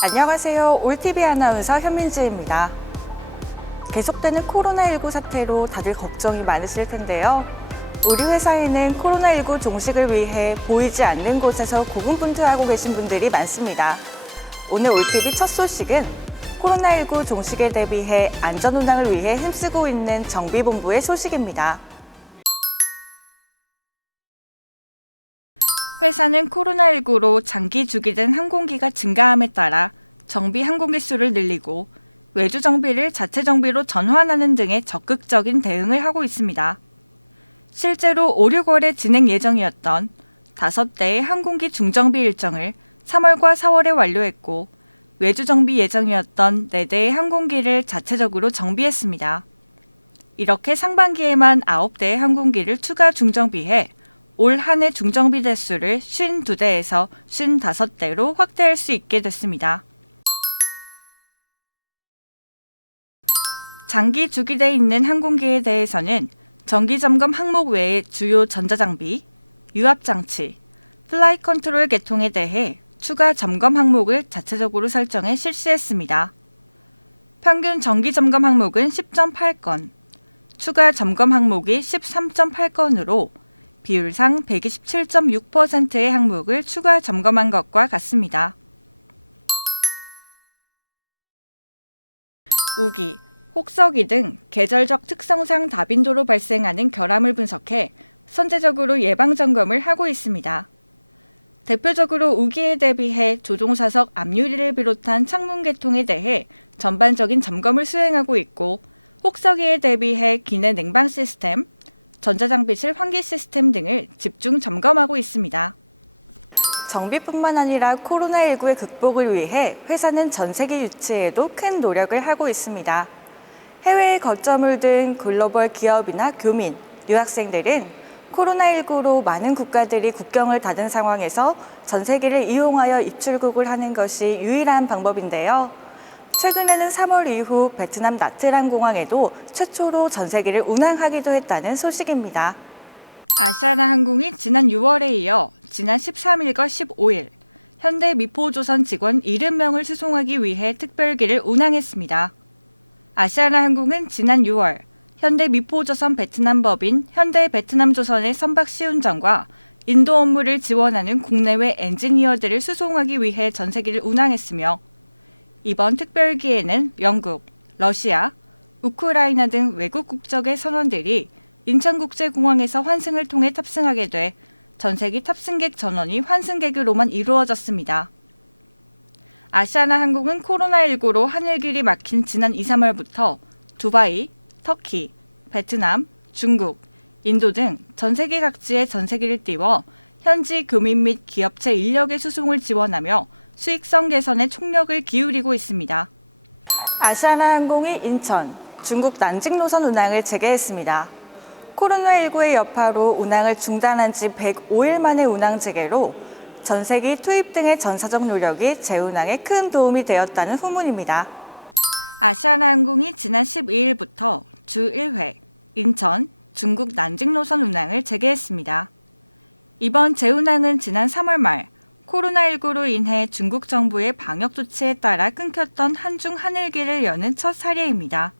안녕하세요. 올TV 아나운서 현민지입니다. 계속되는 코로나19 사태로 다들 걱정이 많으실 텐데요. 우리 회사에는 코로나19 종식을 위해 보이지 않는 곳에서 고군분투하고 계신 분들이 많습니다. 오늘 올TV 첫 소식은 코로나19 종식에 대비해 안전운항을 위해 힘쓰고 있는 정비본부의 소식입니다. 회사는 코로나19로 장기 주기된 항공기가 증가함에 따라 정비 항공기 수를 늘리고 외주 정비를 자체 정비로 전환하는 등의 적극적인 대응을 하고 있습니다. 실제로 5, 6월에 진행 예정이었던 5대의 항공기 중정비 일정을 3월과 4월에 완료했고 외주 정비 예정이었던 4대의 항공기를 자체적으로 정비했습니다. 이렇게 상반기에만 9대의 항공기를 추가 중정비해 올 한 해 중정비 대수를 52대에서 55대로 확대할 수 있게 됐습니다. 장기 주기돼 있는 항공기에 대해서는 정기점검 항목 외의 주요 전자장비, 유압장치, 플라이 컨트롤 계통에 대해 추가 점검 항목을 자체적으로 설정해 실시했습니다. 평균 정기점검 항목은 10.8건, 추가 점검 항목이 13.8건으로 비율상 127.6%의 항목을 추가 점검한 것과 같습니다. 우기, 혹서기 등 계절적 특성상 다빈도로 발생하는 결함을 분석해 선제적으로 예방점검을 하고 있습니다. 대표적으로 우기에 대비해 조종사석 앞유리를 비롯한 창문 계통에 대해 전반적인 점검을 수행하고 있고 혹서기에 대비해 기내 냉방 시스템, 전자장비실 환기 시스템 등을 집중 점검하고 있습니다. 정비뿐만 아니라 코로나19의 극복을 위해 회사는 전세기 유치에도 큰 노력을 하고 있습니다. 해외에 거점을 둔 글로벌 기업이나 교민, 유학생들은 코로나19로 많은 국가들이 국경을 닫은 상황에서 전세기를 이용하여 입출국을 하는 것이 유일한 방법인데요. 최근에는 3월 이후 베트남 나트랑 공항에도 최초로 전세기를 운항하기도 했다는 소식입니다. 아시아나항공이 지난 6월에 이어 지난 13일과 15일 현대 미포조선 직원 70명을 수송하기 위해 특별기를 운항했습니다. 아시아나항공은 지난 6월 현대 미포조선 베트남 법인 현대 베트남조선의 선박 시운전과 인도 업무를 지원하는 국내외 엔지니어들을 수송하기 위해 전세기를 운항했으며 이번 특별기에는 영국, 러시아, 우크라이나 등 외국 국적의 선원들이 인천국제공항에서 환승을 통해 탑승하게 돼 전세기 탑승객 전원이 환승객으로만 이루어졌습니다. 아시아나항공은 코로나19로 하늘길이 막힌 지난 2, 3월부터 두바이, 터키, 베트남, 중국, 인도 등 전 세계 각지의 전세기를 띄워 현지 교민 및 기업체 인력의 수송을 지원하며 수익성 개선에 총력을 기울이고 있습니다. 아시아나항공이 인천, 중국 난징 노선 운항을 재개했습니다. 코로나19의 여파로 운항을 중단한 지 105일 만의 운항 재개로 전세기 투입 등의 전사적 노력이 재운항에 큰 도움이 되었다는 후문입니다. 아시아나항공이 지난 12일부터 주 1회 인천, 중국 난징 노선 운항을 재개했습니다. 이번 재운항은 지난 3월 말 코로나19로 인해 중국 정부의 방역 조치에 따라 끊겼던 한중 하늘길을 여는 첫 사례입니다.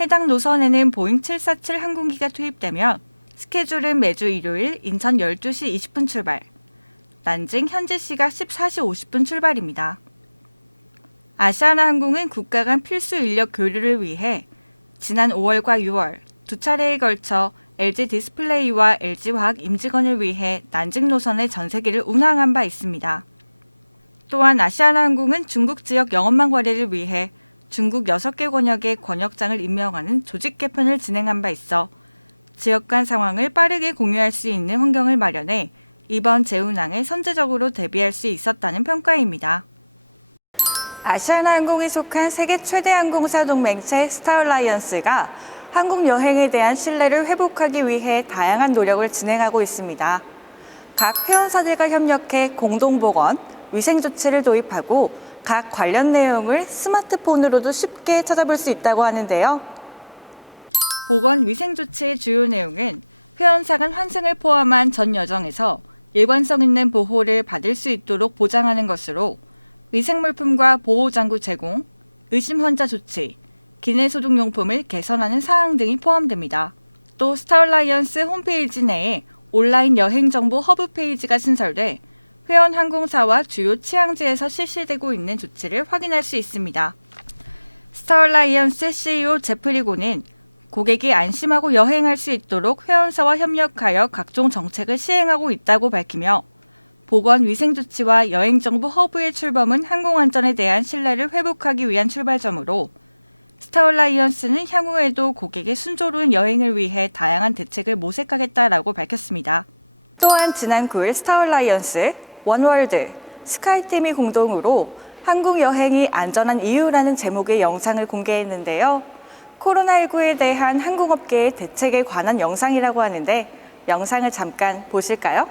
해당 노선에는 보잉 747 항공기가 투입되며 스케줄은 매주 일요일 인천 12시 20분 출발, 난징 현지 시각 14시 50분 출발입니다. 아시아나항공은 국가 간 필수 인력 교류를 위해 지난 5월과 6월 두 차례에 걸쳐 LG 디스플레이와 LG화학 임직원을 위해 난징 노선의 전세기를 운항한 바 있습니다. 또한 아시아나항공은 중국 지역 영업망 관리를 위해 중국 6개 권역의 권역장을 임명하는 조직 개편을 진행한 바 있어 지역 간 상황을 빠르게 공유할 수 있는 환경을 마련해 이번 재운항에 선제적으로 대비할 수 있었다는 평가입니다. 아시아나항공이 속한 세계 최대 항공사 동맹체 스타얼라이언스가 한국 여행에 대한 신뢰를 회복하기 위해 다양한 노력을 진행하고 있습니다. 각 회원사들과 협력해 공동보건, 위생조치를 도입하고 각 관련 내용을 스마트폰으로도 쉽게 찾아볼 수 있다고 하는데요. 보건 위생조치의 주요 내용은 회원사 간 환승을 포함한 전 여정에서 일관성 있는 보호를 받을 수 있도록 보장하는 것으로 위생물품과 보호장구 제공, 의심 환자 조치, 기내 소독용품을 개선하는 사항 등이 포함됩니다. 또 스타얼라이언스 홈페이지 내에 온라인 여행정보 허브 페이지가 신설돼 회원 항공사와 주요 취항지에서 실시되고 있는 조치를 확인할 수 있습니다. 스타얼라이언스 CEO 제프리 고는 고객이 안심하고 여행할 수 있도록 회원사와 협력하여 각종 정책을 시행하고 있다고 밝히며 보건 위생 조치와 여행정보 허브의 출범은 항공안전에 대한 신뢰를 회복하기 위한 출발점으로 스타얼라이언스는 향후에도 고객의 순조로운 여행을 위해 다양한 대책을 모색하겠다라고 밝혔습니다. 또한 지난 9일 스타얼라이언스, 원월드, 스카이팀이 공동으로 한국 여행이 안전한 이유라는 제목의 영상을 공개했는데요. 코로나19에 대한 항공업계의 대책에 관한 영상이라고 하는데 영상을 잠깐 보실까요?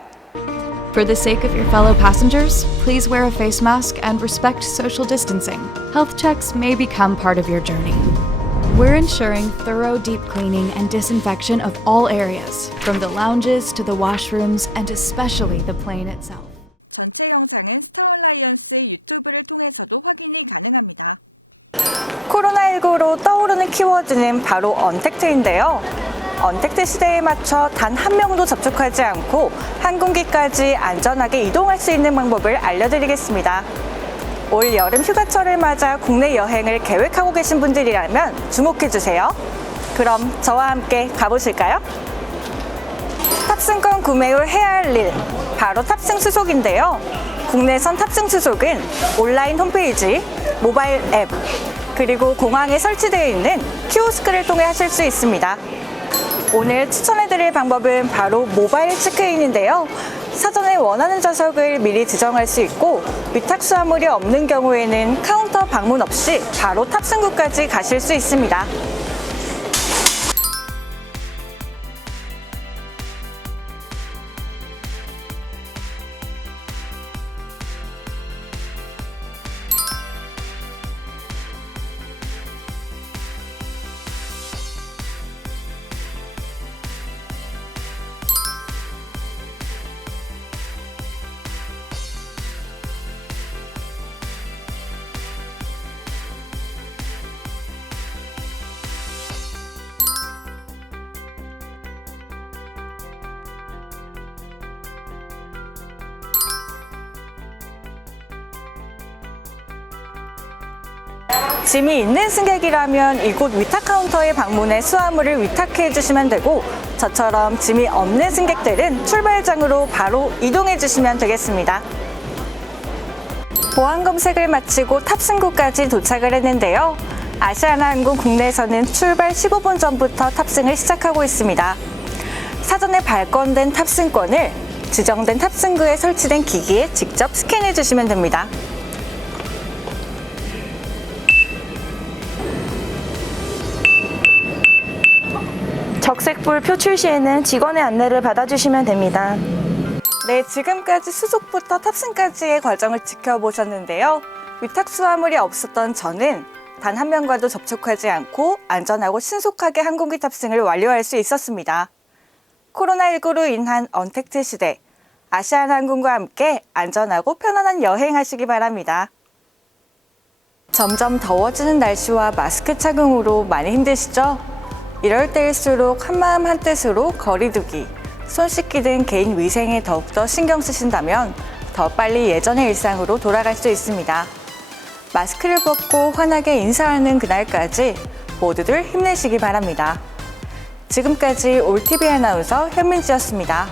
For the sake of your fellow passengers, please wear a face mask and respect social distancing. Health checks may become part of your journey. We're ensuring thorough deep cleaning and disinfection of all areas, from the lounges to the washrooms and especially the plane itself. 전체 영상은 스타얼라이언스의 유튜브를 통해서도 확인이 가능합니다. 코로나19로 떠오르는 키워드는 바로 언택트인데요. 언택트 시대에 맞춰 단 한 명도 접촉하지 않고 항공기까지 안전하게 이동할 수 있는 방법을 알려드리겠습니다. 올 여름 휴가철을 맞아 국내 여행을 계획하고 계신 분들이라면 주목해주세요. 그럼 저와 함께 가보실까요? 탑승권 구매 후 해야 할 일, 바로 탑승 수속인데요. 국내선 탑승 수속은 온라인 홈페이지, 모바일 앱, 그리고 공항에 설치되어 있는 키오스크를 통해 하실 수 있습니다. 오늘 추천해드릴 방법은 바로 모바일 체크인인데요. 사전에 원하는 좌석을 미리 지정할 수 있고 위탁 수화물이 없는 경우에는 카운터 방문 없이 바로 탑승구까지 가실 수 있습니다. 짐이 있는 승객이라면 이곳 위탁 카운터에 방문해 수화물을 위탁해 주시면 되고 저처럼 짐이 없는 승객들은 출발장으로 바로 이동해 주시면 되겠습니다. 보안 검색을 마치고 탑승구까지 도착을 했는데요. 아시아나항공 국내에서는 출발 15분 전부터 탑승을 시작하고 있습니다. 사전에 발권된 탑승권을 지정된 탑승구에 설치된 기기에 직접 스캔해 주시면 됩니다. 적색불 표출 시에는 직원의 안내를 받아주시면 됩니다. 네, 지금까지 수속부터 탑승까지의 과정을 지켜보셨는데요. 위탁 수화물이 없었던 저는 단 한 명과도 접촉하지 않고 안전하고 신속하게 항공기 탑승을 완료할 수 있었습니다. 코로나19로 인한 언택트 시대, 아시아나항공과 함께 안전하고 편안한 여행하시기 바랍니다. 점점 더워지는 날씨와 마스크 착용으로 많이 힘드시죠? 이럴 때일수록 한마음 한뜻으로 거리 두기, 손 씻기 등 개인 위생에 더욱더 신경 쓰신다면 더 빨리 예전의 일상으로 돌아갈 수 있습니다. 마스크를 벗고 환하게 인사하는 그날까지 모두들 힘내시기 바랍니다. 지금까지 올TV 아나운서 현민지였습니다.